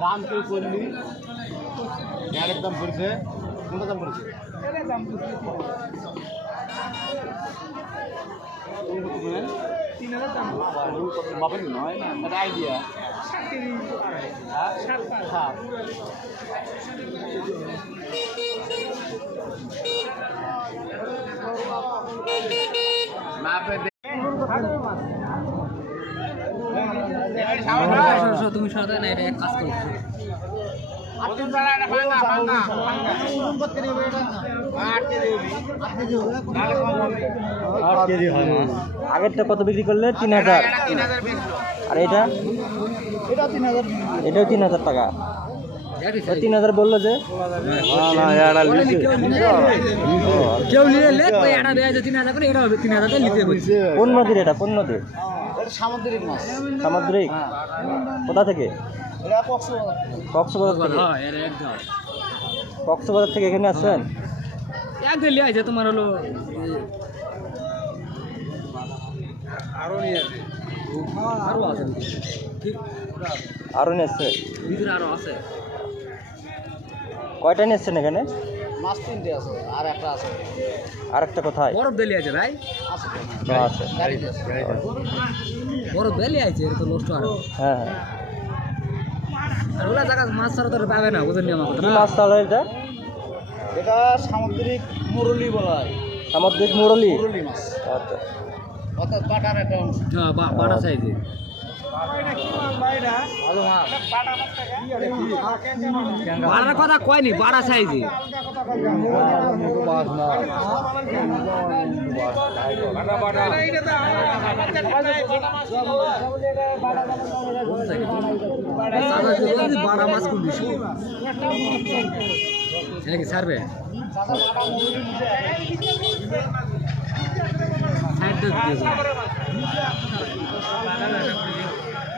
দাম কেউ করলি এক দাম পড়ছে কোনটা দাম পড়ছে বাপের নয় না আইডিয়া তুমি সাথে না এটা কাজ করছো আগেরটা কত বিক্রি করলে 3000 আর এটা এটাও 3000 টাকা 3000 বললো যে কেউ নিলে এটা দেওয়া যায় 3000 করে এটা হবে 3000 নিতে বলছে কোন নদীর এটা কোন নদীর সামুদ্রিক মাছ সামুদ্রিক কোথা থেকে কক্সবাজার থেকে কক্সবাজার থেকে এখানে আসছেন এক দিল্লি আছে তোমার হলো আরো আছে আরো নিচ্ছে ভিতরে আরো আছে কয়টা নিচ্ছেন এখানে মাছ 3টে আছে আর একটা আছে আর একটা কোথায় বরফ দিল্লি আছে ভাই আছে বরফ দিল্লি আছে এর তো নষ্ট আর হ্যাঁ আর ওলা জায়গা মাছ ছাড়া তো পাবে না বুঝেন আমার কথা মাছ তাহলে এটা এটা সামুদ্রিক মুরলি বলা হয় সামুদ্রিক মুরলি মাছ আচ্ছা অর্থাৎ বাটার একটা অংশ হ্যাঁ বাটা সাইজে বাড়ার কথা কয়নি বাড়া সাইজে বাড়া মাছ কোন বিষয় এটা কি ছাড়বে সাইড